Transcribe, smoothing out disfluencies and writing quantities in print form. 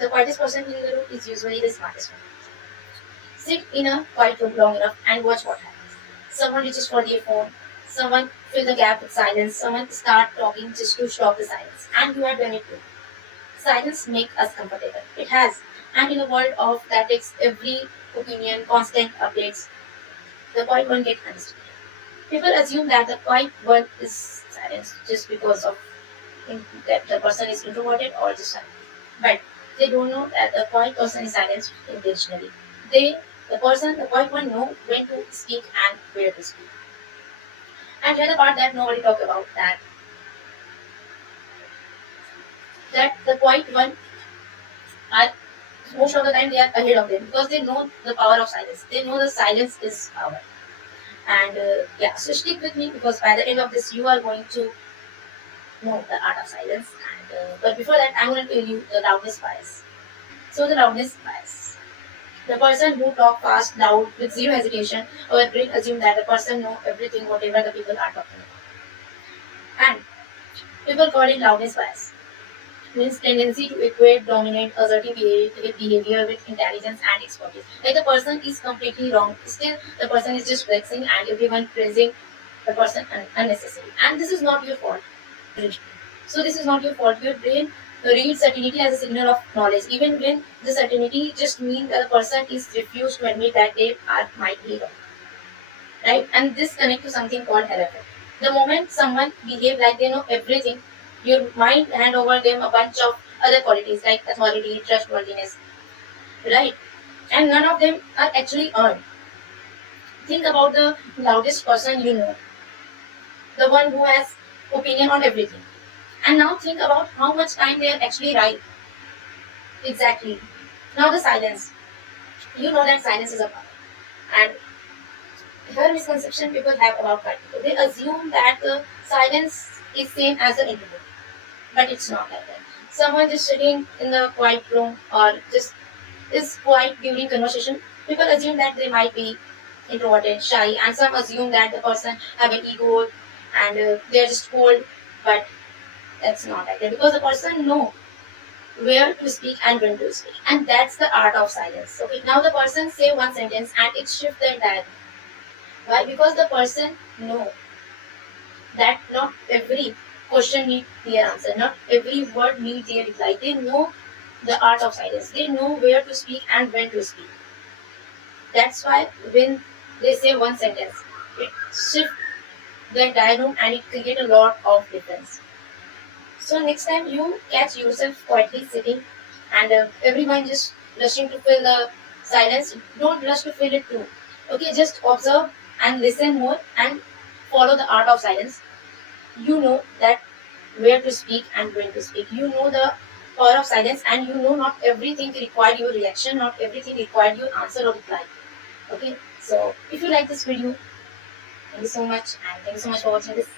The quietest person in the room is usually the smartest one. Sit in a quiet room long enough and watch what happens. Someone reaches for their phone, someone fill the gap with silence, someone start talking just to stop the silence. And you have done it too. Silence makes us comfortable. It has. And in a world of that takes every opinion, constant updates, the quiet one gets understood. People assume that the quiet one is silence just because of that the person is introverted or just silent. But they don't know that the quiet person is silent intentionally. They, the quiet one, know when to speak and where to speak. And here the part that nobody talk about that the quiet one are most of the time they are ahead of them because they know the power of silence. They know the silence is power. And yeah, so stick with me because by the end of this you are going to know the art of silence. And but before that, I'm going to tell you the loudness bias. So the loudness bias. The person who talk fast, loud, with zero hesitation, our brain assume that the person know everything, whatever the people are talking about. And people call it loudness bias. Means tendency to equate dominant, assertive behavior with intelligence and expertise. Like the person is completely wrong, still the person is just flexing and everyone praising the person unnecessarily. And this is not your fault. So this is not your fault. Your brain reads certainty as a signal of knowledge, even when the certainty just means that the person is refused to admit that they are might be wrong, right? And this connects to something called halo effect. The moment someone behave like they know everything, your mind hand over them a bunch of other qualities like authority, trustworthiness, right? And none of them are actually earned. Think about the loudest person you know, the one who has opinion on everything. And now think about how much time they are actually right. Exactly. Now the silence. You know that silence is a power. And here misconception people have about quiet people. They assume that the silence is same as the introvert. But it's not like that. Someone just sitting in the quiet room or just is quiet during conversation, people assume that they might be introverted, shy, and some assume that the person have an ego and they're just cold. But that's not like that because the person know where to speak and when to speak, and that's the art of silence. Okay, now the person say one sentence and it shifts the entire. Why? Because the person know that not every question need their answer, not every word need their reply. They know the art of silence. They know where to speak and when to speak. That's why when they say one sentence, it shifts the entire room and it create a lot of difference. So next time you catch yourself quietly sitting and everyone just rushing to fill the silence, don't rush to fill it too. Okay, just observe and listen more and follow the art of silence. You know that where to speak and when to speak. You know the power of silence and you know not everything required your reaction, not everything required your answer or reply. Okay, so if you like this video, thank you so much and thank you so much for watching this.